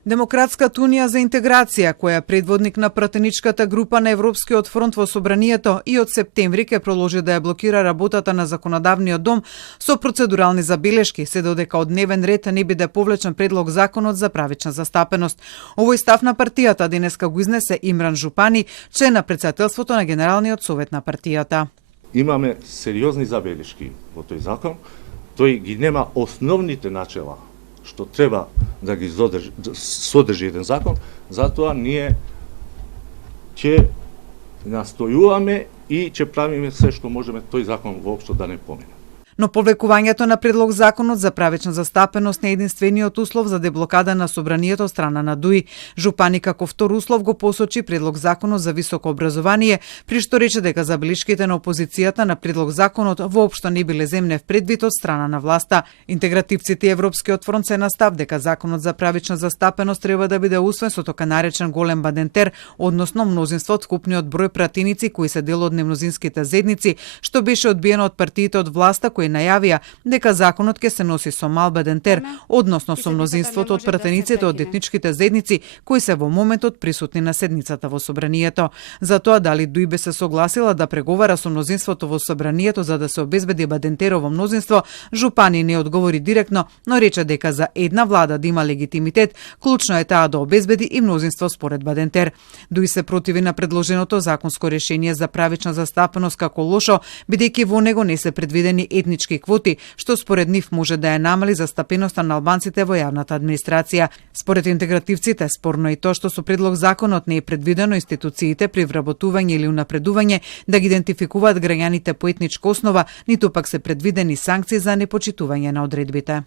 Демократската унија за интеграција, која е предводник на пратеничката група на Европскиот фронт во Собранието и од септември ќе продолжи да ја блокира работата на законодавниот дом со процедурални забелешки, се додека од дневен ред не биде повлечен предлог законот за правична застапеност. Овој став на партијата денеска го изнесе Имран Жупани, член на председателството на Генералниот совет на партијата. Имаме сериозни забелешки во тој закон, тој ги нема основните начела што треба да ги содржи еден закон, затоа ние ќе настојуваме и ќе правиме се што можеме тој закон воопшто да не помине. Но повлекувањето на предлог законот за правична застапеност не е единствениот услов за деблокада на Собранието од страна на ДУИ. Жупани како втор услов го посочи предлог законот за високо образование, при што рече дека забелишките на опозицијата на предлог законот воопшто не биле земнев предвид од страна на власта. Интегративците и Европскиот фронт се на став дека законот за правична застапеност треба да биде усвоен со така наречен голем бадентер, односно мнозинство од вкупниот број пратеници кои се дел од немнозинските заедници, што беше одбиено од партиите од власта кои најавија дека законот ќе се носи со мал бадентер, односно со мнозинството од пратениците од етничките заедници кои се во моментот присутни на седницата во Собранието. Затоа дали ДУИ би се согласила да преговара со мнозинството во Собранието за да се обезбеди бадентерово мнозинство, Жупани не одговори директно, но рече дека за една влада да има легитимитет, клучно е таа да обезбеди и мнозинство според бадентер. ДУИ се противи на предложеното законско решение за правична застапеност како лошо, бидејќи во него не се предвидени етнички квоти, што според нив може да ја намали застапеноста на албанците во јавната администрација. Според интегративците, спорно е и тоа што со предлог законот не е предвидено институциите при вработување или унапредување да ги идентификуваат граѓаните по етничка основа, ниту пак се предвидени санкции за непочитување на одредбите.